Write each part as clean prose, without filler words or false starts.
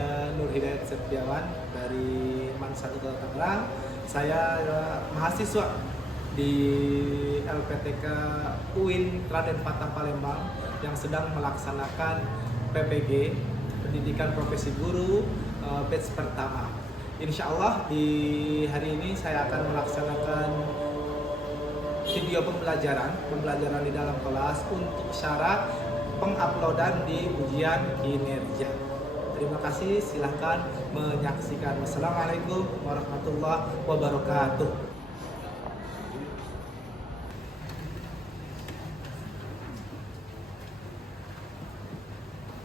Saya Nur Hidayat Septiawan dari Mansatu Tangerang. Saya mahasiswa di LPTK UIN Raden Patah Palembang yang sedang melaksanakan PPG Pendidikan Profesi Guru batch pertama. Insya Allah di hari ini saya akan melaksanakan video pembelajaran di dalam kelas untuk syarat penguploadan di ujian kinerja. Terima kasih, silahkan menyaksikan. Wassalamualaikum warahmatullahi wabarakatuh.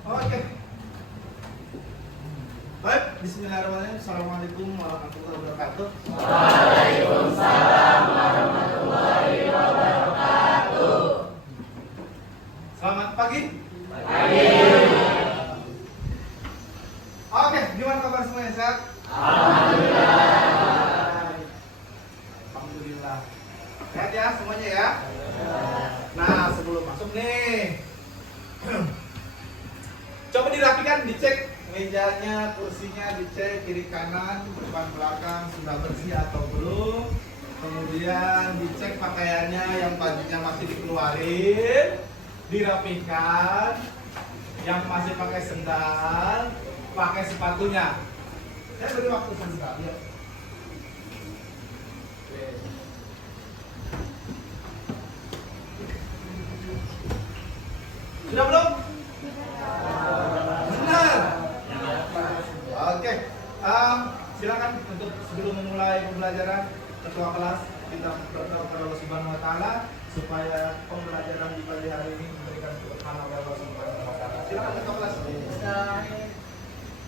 Oke. Baik, bismillahirrahmanirrahim. Assalamualaikum warahmatullahi wabarakatuh. Waalaikumsalam warahmatullahi wabarakatuh. Selamat pagi. Pagi. Oke, gimana kabar semuanya, sehat? Alhamdulillah. Alhamdulillah. Sehat ya semuanya ya? Nah, sebelum masuk nih, coba dirapikan, dicek mejanya, kursinya, dicek kiri kanan, depan belakang sudah bersih atau belum. Kemudian dicek pakaiannya yang bajunya masih dikeluarin, dirapikan. Yang masih pakai sendal, pakai sepatunya. Saya beri waktu sebentar ya. Oke. Sudah belum? Benar. Oke. Silakan untuk sebelum memulai pembelajaran, ketua kelas kita berdoa kepada Allah Subhanahu Wa Taala supaya pembelajaran di pagi hari ini memberikan keberkahan oleh Allah Subhanahu Wa Taala. Silakan ketua kelas.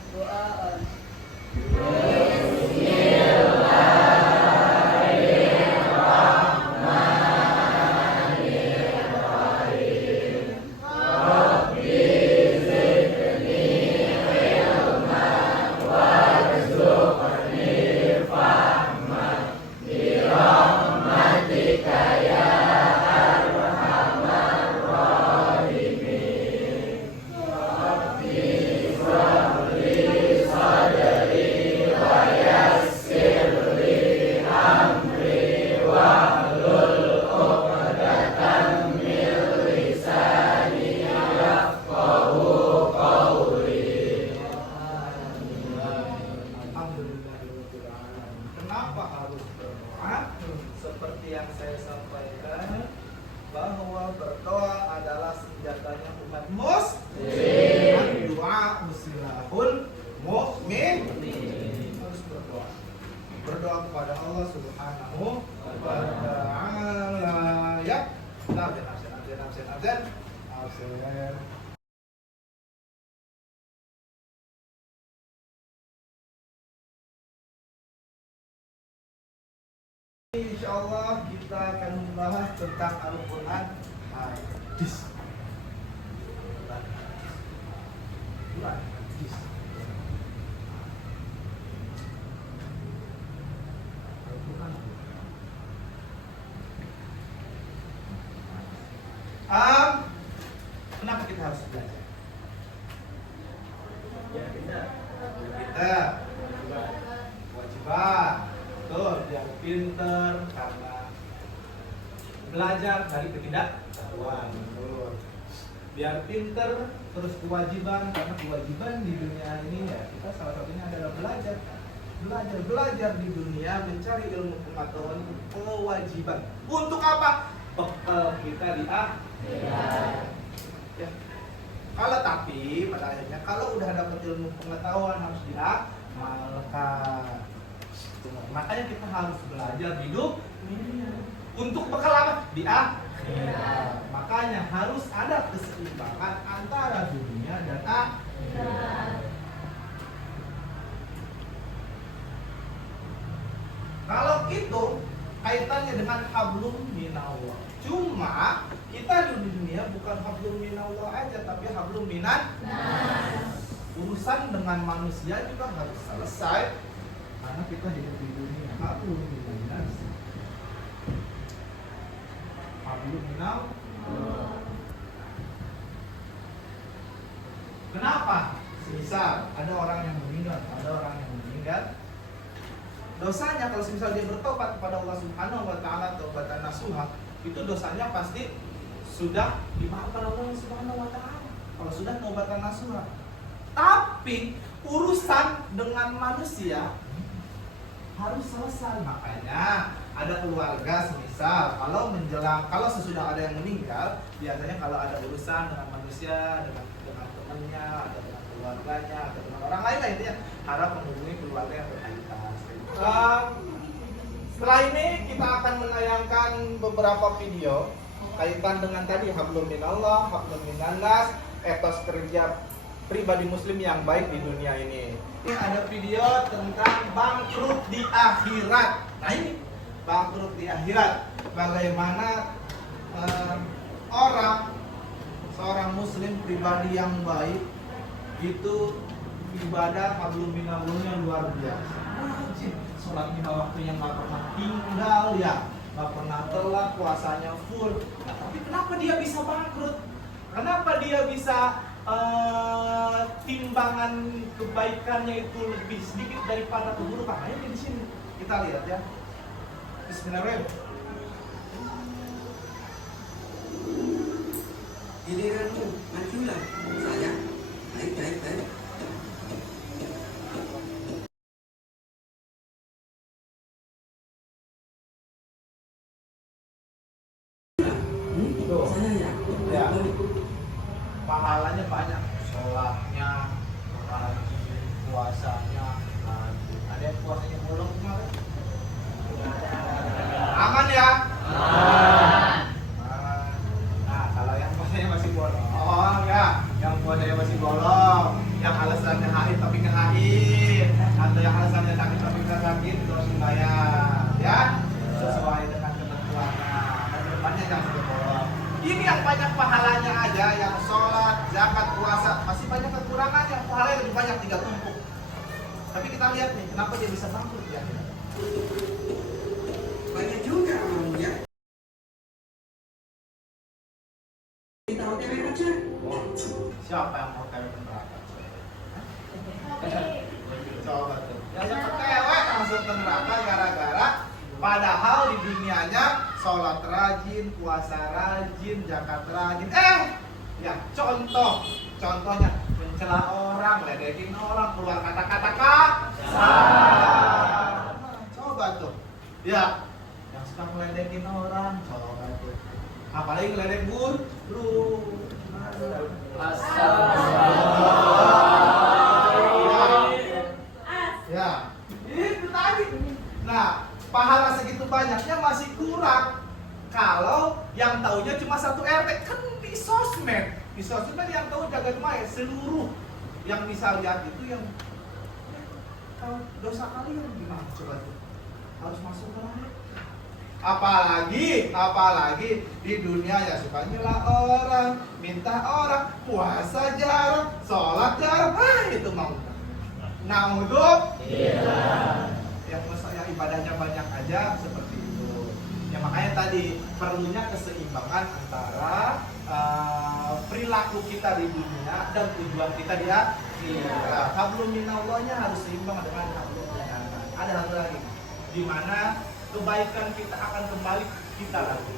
Doa. Kenapa harus berdoa? Seperti yang saya sampaikan, bahwa berdoa adalah senjatanya umat muslim. Doa musilahun mukmin. Harus berdoa. Berdoa kepada Allah Subhanahu wa Ta'ala. Ya. Absen. Insya Allah kita akan membahas tentang Al-Quran hadis. Kenapa kita harus belajar? Ya kita kewajiban. Betul, biar pinter karena belajar dari ketidaktahuan. Betul. Biar pinter terus kewajiban karena kewajiban di dunia ini ya kita salah satunya adalah belajar di dunia, mencari ilmu pengetahuan itu kewajiban. Untuk apa? Bekal kita di akhirat. Ya. Kalau tapi pada akhirnya kalau udah dapat ilmu pengetahuan harus diamalkan. Makanya kita harus belajar hidup untuk bekal apa? Di akhirat. Makanya harus ada keseimbangan antara dunia dan akhirat. Kalau itu kaitannya dengan hablum minallah. Cuma kita di dunia bukan hablum minallah aja, tapi hablum minan nas. Urusan dengan manusia juga harus selesai. Karena kita hidup di dunia hablum minan nas. Hablum minallah. Kenapa? Misal ada orang yang meninggal, dosanya kalau misal dia bertobat kepada Allah Subhanahu wa taala taubatan nasuha, itu dosanya pasti sudah dimaafkan Allah Subhanahu wa taala. Kalau sudah taubatan nasuha. Tapi urusan dengan manusia harus selesai. Makanya ada keluarga semisal kalau sesudah ada yang meninggal, biasanya kalau ada urusan dengan manusia, dengan temannya, atau dengan keluarganya, atau dengan orang lain lah, intinya harap menghubungi keluarga yang berkaitan. Setelah ini kita akan menayangkan beberapa video kaitan dengan tadi hablum minallah, hablum minannas, etos kerja pribadi muslim yang baik di dunia ini. Ini ada video tentang bangkrut di akhirat. Nah ini bangkrut di akhirat. Bagaimana seorang muslim pribadi yang baik itu ibadah hablum minallahnya luar biasa. Rajin, sholat lima waktunya nggak pernah tinggal ya, nggak pernah telat, puasanya full. Nah, tapi kenapa dia bisa bangkrut? Kenapa dia bisa timbangan kebaikannya itu lebih sedikit daripada keburukan? Nah, di sini kita lihat ya. Bismillahirrahmanirrahim. Giliranmu, majulah. Saya, baik. Tuh. Saya Ya. Pahalanya banyak, sholatnya, puasanya. Ada yang puasanya bolong kemarin? Aman ya? Aman. Nah, kalau yang puasanya masih bolong ya, yang puasanya masih bolong, yang alasannya haid tapi nggak haid, atau yang alasannya sakit tapi nggak sakit, itu harus dibayar, ya, sesuai dengan ketentuannya. Dan depannya jangan sampai bolong. Ini yang banyak pahalanya aja, yang sholat, zakat, puasa masih banyak kekurangannya, pahalanya lebih banyak 3 tumpuk. Tapi kita lihat nih, kenapa dia bisa bangkrut ya? Banyak juga amalnya. Kita OTW aja. Siapa yang mau cewek ke neraka? Coba tuh. Yang cewek langsung ke neraka gara-gara padahal di dunianya sholat rajin, puasa rajin, zakat rajin. Ya contohnya mencela orang, ledekin orang, keluar kata-kata kasar. Coba tuh. Ya, yang suka ngeledekin orang, coba tuh. Apalagi ngeledek guru. Ya, itu tadi. Nah, pahala segitu banyaknya masih kurang kalau yang taunya cuma satu RT. Kan di sosmed yang tahu jagat maya seluruh yang bisa lihat itu yang tahu dosa kalian gimana coba tuh, harus masuk neraka. Apalagi di dunia ya suka nyela orang, minta orang, puasa jarang, sholat jarang, itu mau naudzubillah. Yang ibadahnya banyak aja seperti itu. Ya makanya tadi perlunya keseimbangan antara perilaku kita di dunia dan tujuan kita di akhirat. Hablum minallahnya harus seimbang dengan hablum minannas. Ada satu lagi, di mana kebaikan kita akan kembali kita lagi.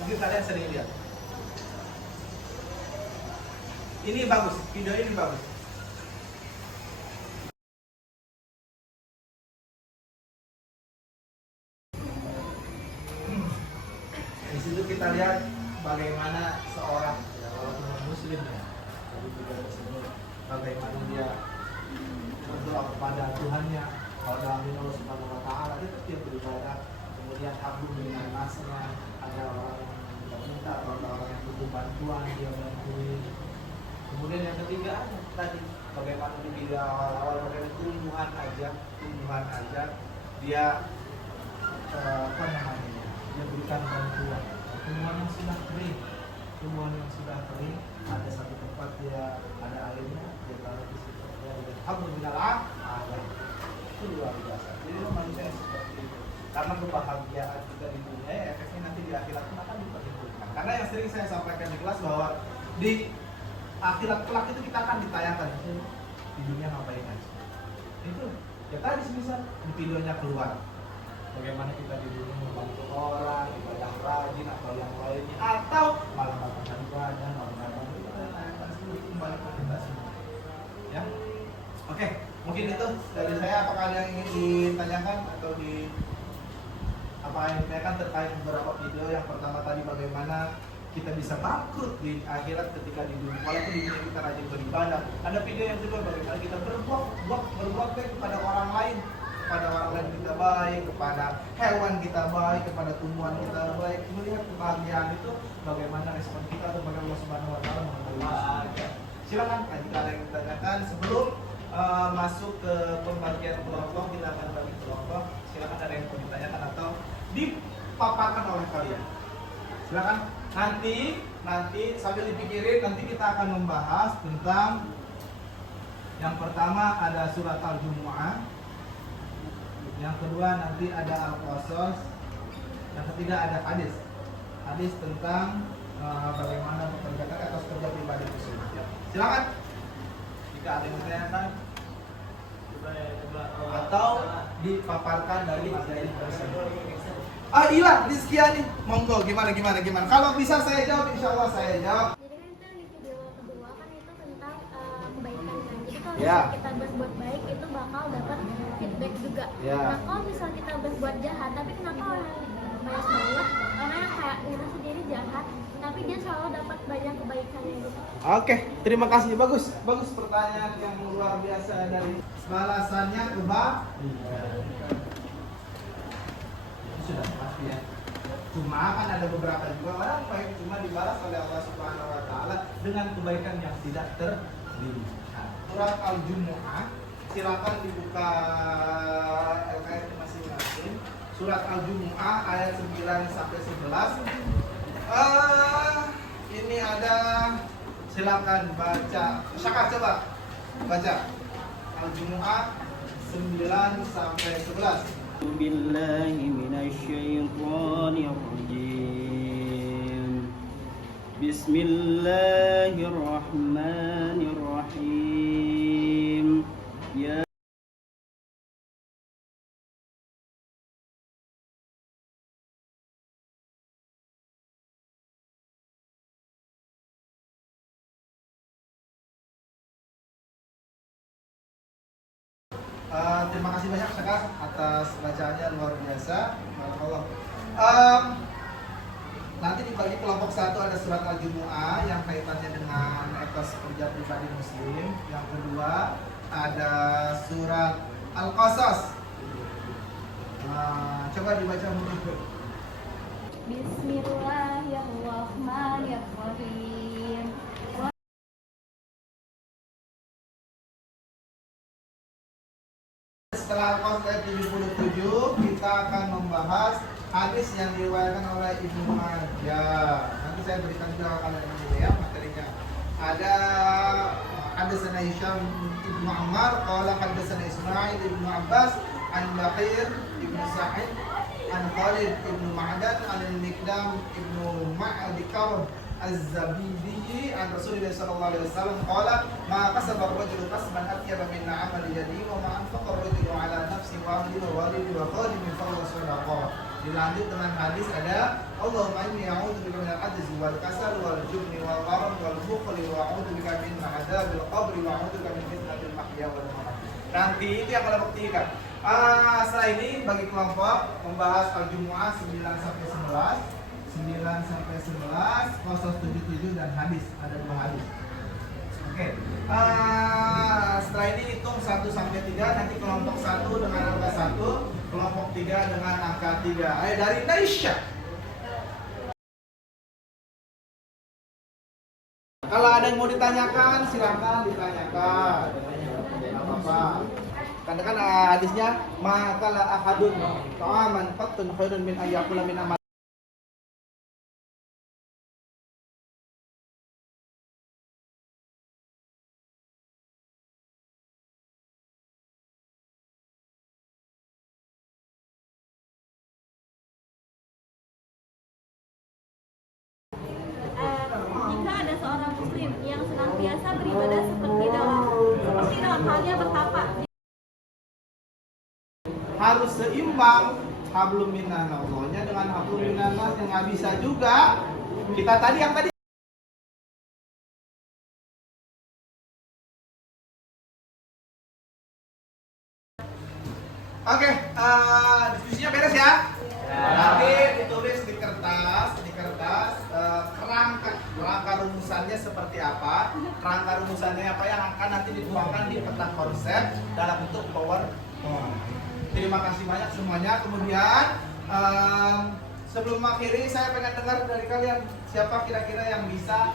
Mungkin kalian sering lihat. Ini bagus, video ini bagus. Di situ kita lihat bagaimana seorang muslim ya, tapi juga disebut bagaimana dia berdoa kepada Tuhannya. Kalau dalam Allah Subhanahu wa taala itu dia beribadah, kemudian hablum minannasnya, ada orang yang minta atau ada orang yang butuh bantuan dia bantuin. Kemudian yang ketiga ada tadi bagaimana di video awal-awal bagaimana tumbuhan aja dia dia berikan bantuan. Tumbuhan yang sudah kering ada satu tempat dia ada airnya, dia taruh di situ. Hablum minallah ada. Itu luar biasa. Jadi manusia seperti itu. Karena kebahagiaan kita di dunia, efeknya nanti di akhirat pun akan diperhitungkan. Karena yang sering saya sampaikan di kelas bahwa di akhirat kelak itu kita akan ditayangkan. di dunia ngapain aja. Itu ya tadi misal di videonya keluar bagaimana kita di dunia membantu orang, ibadah rajin atau yang lainnya, atau malah melakukan ibadah, melakukan itu kembali ke kita semua. Ya, oke, mungkin itu dari saya. Apakah ada yang ingin ditanyakan atau apa yang ditanyakan terkait beberapa video? Yang pertama tadi bagaimana kita bisa bangkrut di akhirat ketika di dunia, walaupun di dunia kita rajin beribadah. Ada video yang kedua bagaimana kita berbuat baik kepada orang lain, kita baik, kepada hewan kita baik, kepada tumbuhan kita baik. Melihat kebahagiaan itu bagaimana respon kita kepada Allah Subhanahu Wa Taala mengenai. Silakan jika ada yang ditanyakan sebelum masuk ke pembagian kelompok. Kita akan bagi kelompok. Silakan ada yang mau ditanyakan atau dipaparkan oleh kalian. Silakan. Nanti sambil dipikirin, nanti kita akan membahas tentang yang pertama ada surat Al-Jumu'ah, yang kedua nanti ada Al-Qasas, yang ketiga ada hadis tentang bagaimana memperagakan atas kerja pribadi tersebut. Silakan jika ada yang ditanyakan atau dipaparkan dari materi tersebut. Iya, Rizkia nih, monggo gimana. Kalau bisa saya jawab, insya Allah saya jawab. Jadi kan itu di video kedua kan itu tentang kebaikan kan. Jadi kalau Ya. misalnya kita berbuat baik itu bakal dapat feedback juga. Ya. Nah kalau misalnya kita berbuat jahat, tapi kenapa orang banyak banget orang yang kayak kita sendiri jahat, tapi dia selalu dapat banyak kebaikannya gitu. Oke, terima kasih. Bagus pertanyaan yang luar biasa dari balasannya sudah pasti ya. Cuma kan ada beberapa juga orang baik cuma dibalas oleh Allah Subhanahu Wa Taala dengan kebaikan yang tidak terlihat. Surat Al-Jumu'ah, silakan dibuka LKS masing-masing. Surat Al-Jumu'ah ayat 9 sampai 11. Ini ada, silakan baca. Syaka coba baca Al-Jumu'ah 9 sampai 11. بالله من الشيطان الرجيم بسم الله الرحمن الرحيم يا Terima kasih banyak Syaka atas bacaannya, luar biasa. Barakallah. Nanti dibagi kelompok satu ada surat Al-Jumu'ah yang kaitannya dengan etos kerja pribadi muslim. Yang kedua ada surat Al-Qasas. Coba dibaca dulu. Bismillahirrahmanirrahim. Setelah Al-Qasas ayat 77 kita akan membahas hadis yang diriwayatkan oleh Ibnu Majah. Nanti saya berikan juga kalian dulu ya materinya. Ada hadisana Hisham Ibnu Ammar qala hadisana Ismail Ibnu Abbas an Baqir Ibnu Sa'id an Khalid Ibnu Ma'dan an Mikdam Ibnu Ma'adikar Az-Zabidi an Rasulullah sallallahu alaihi wasallam qala ma kasaba ar-rajulu kasban atyaba min 'amali yadihi wa ma anfaqa ar-rajulu 'ala nafsihi wa ahlihi wa walidihi wa khadimin fa huwa sadaqah. Dilanjut dengan hadis ada Allahumma inni a'udzubika minal ajzi wal kasal wal jubni wal gharam wal bukhli wa a'udzubika min adzabil qabri wa a'udzubika min fitnatil mahya wal mamat. Nanti itu yang kelompok 3. Setelah ini bagi kelompok membahas Al-Jumu'ah 9 sampai 11. 9 sampai 11, Qasas 77 dan hadis. Ada 2 hadis. Oke. Setelah ini hitung 1 sampai 3, nanti kelompok 1 dengan angka 1, kelompok 3 dengan angka 3. Ayo dari Naisha. Kalau ada yang mau ditanyakan, silakan ditanyakan. Tidak apa-apa. Karena kan hadisnya ma'akala ahadun ta'aman fattun khairun min ayyakula min amal. Jika ada seorang muslim yang senantiasa beribadah seperti dalam asalnya bertapa. Harus seimbang hablum minallahnya dengan hablum minannas, yang nggak bisa juga. Kita tadi yang tadi. Oke, diskusinya beres ya. Nanti ditulis di kertas, kerangka rumusannya seperti apa, kerangka rumusannya apa yang akan nanti dituangkan di peta konsep dalam bentuk PowerPoint. Terima kasih banyak semuanya. Kemudian sebelum akhiri, saya pengen dengar dari kalian siapa kira-kira yang bisa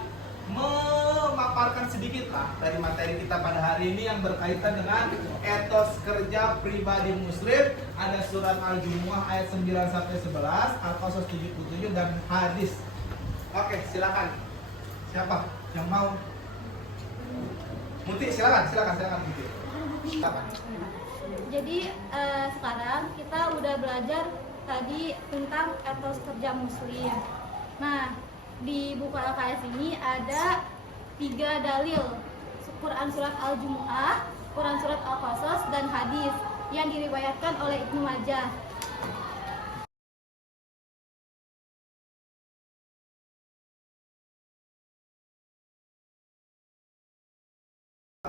memaparkan sedikit lah dari materi kita pada hari ini yang berkaitan dengan etos kerja pribadi muslim. Ada surat Al-Jumu'ah ayat 9 sampai 11, Al-Qasas 77 dan hadis. Oke, silakan. Siapa yang mau? Muti, silakan Muti. Silakan. Jadi sekarang kita udah belajar tadi tentang etos kerja muslim. Nah, di buku LKS ini ada 3 dalil, Quran surat Al-Jumu'ah, Quran surat Al-Qasas, dan hadis yang diriwayatkan oleh Ibnu Majah.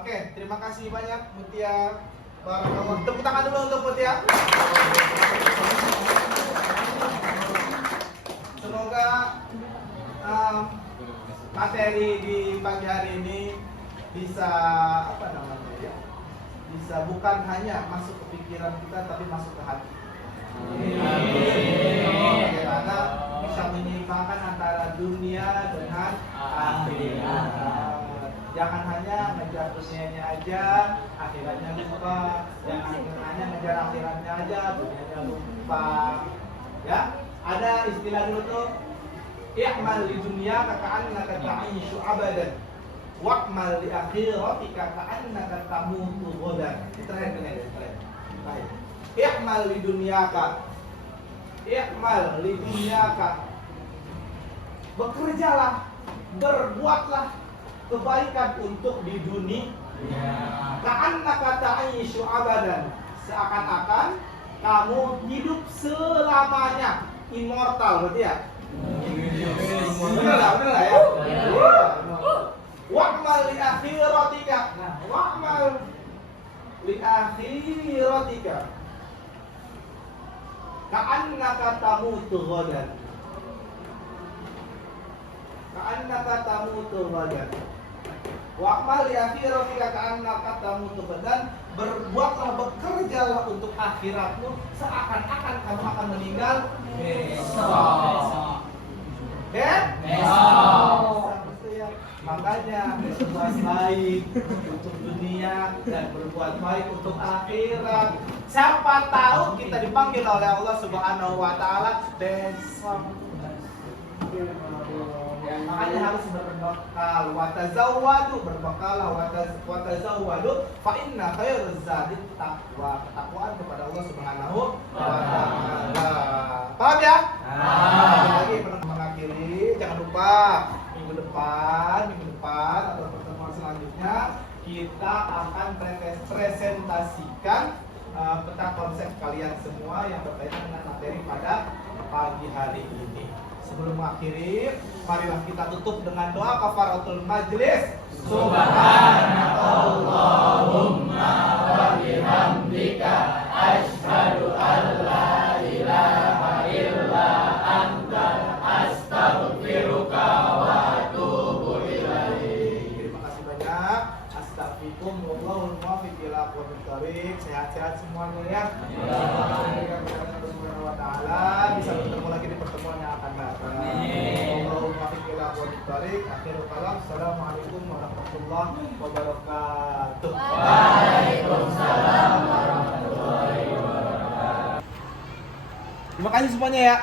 Oke, terima kasih banyak Mutia. Barakallah. Tepuk tangan dulu untuk Mutia. Semoga materi di pagi hari ini bisa bisa bukan hanya masuk ke pikiran kita tapi masuk ke hati. Bagaimana bisa menyeimbangkan antara dunia dengan akhirat. Jangan hanya ngejar dunianya aja, akhiratnya lupa. Jangan hanya ngejar akhiratnya aja, dunianya lupa. Ya, ada istilah dulu tuh, i'mal li dunya ka'annaka ta'ishu abadan, wa'mal li akhiratika ka'annaka tamutu ghadan. Terakhir. Baik. I'mal li dunyaka. Bekerjalah, berbuatlah kebaikan untuk di dunia. Ka'annaka ta'ishu abadan. Seakan-akan kamu hidup selamanya, immortal berarti ya. Bener lah ya. Wa'mal li akhiratika. Nah, wa'mal li akhiratika ka'annaka tamutu ghadan. Ka'annaka tamutu ghadan. Wa'mal li akhiratika ka'annaka tamutu ghadan. Berbuatlah, bekerjalah untuk akhiratmu seakan-akan kamu akan meninggal besok. Makanya berbuat baik untuk dunia dan berbuat baik untuk akhirat. Siapa tahu kita dipanggil oleh Allah Subhanahu wa taala besok. Makanya harus berbekal. Watazawwadu, berbekalah. Watazawwadu fa inna khairaz zadi taqwa. Ketakwaan kepada Allah Subhanahu wa taala. Paham ya? Lagi mengakhiri, jangan lupa minggu depan atau pertemuan selanjutnya kita akan presentasikan peta konsep kalian semua yang berkaitan dengan materi pada pagi hari ini. Sebelum mengakhiri, marilah kita tutup dengan doa kafaratul majlis. Subhanakallahumma wa bihamdika asyhadu an la ilaha illa anta astaghfiruka wa atubu ilaik. Terima kasih banyak. Astagfirullahaladzim. Wallahul muwaffiq ila aqwamit thoriq. Sehat-sehat semuanya ya. Subhanahu wa taala bisa bertemu lagi di pertemuan yang akan datang. Wallahul muwaffiq ila aqwamit thoriq. Akhirul kalam. Assalamualaikum warahmatullahi wabarakatuh. Waalaikumsalam warahmatullahi wabarakatuh. Terima kasih semuanya ya.